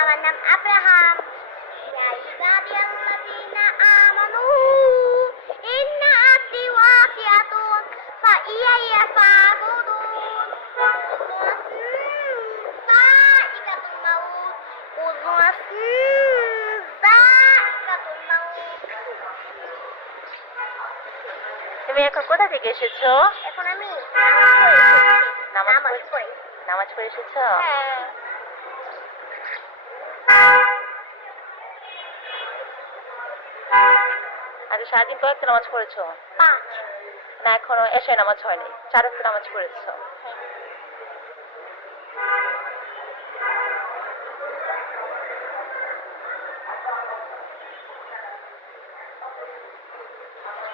আমার নাম আব্রাহাম। ইয়া ইবাদিয়াল্লাযিনা আমানু ইন্না আরদি ওয়াসিআতুন ফাইয়া ফাবুদুন। যায়িকাতুল মাউত যায়িকাতুল মাউত। তুমি এখন কোথা থেকে এসেছো? এখন আমি নামাজ নামাজ পড়ি। নামাজ পড়ে এসেছো? হ্যাঁ। আচ্ছা, সারাদিন কয়েকটা নামাজ পড়েছো? 5। না, এখনো এশার নামাজ হয়নি। 4 ওয়াক্ত নামাজ পড়েছো।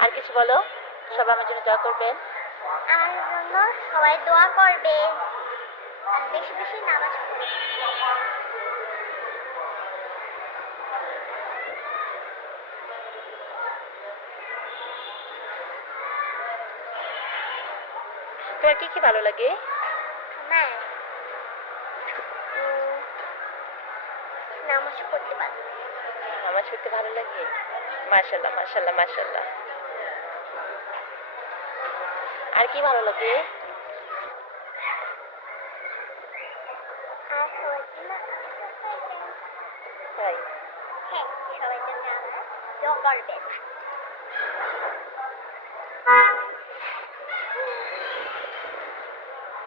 আর কিছু বলো। সবাই আমার জন্য দোয়া করবেন। আমার জন্য সবাই দোয়া করবে আর বেশি বেশি নামাজ পড়বে। তোমার কি কি ভালো লাগে? হ্যাঁ, নামাজ পড়তে পারবে। নামাজ পড়তে ভালো লাগে। মাশাআল্লাহ মাশাআল্লাহ মাশাআল্লাহ। আর কি ভালো লাগে? আর সবার জন্য তাই। হ্যাঁ, সবার জন্য আমরা দোয়া করবেন।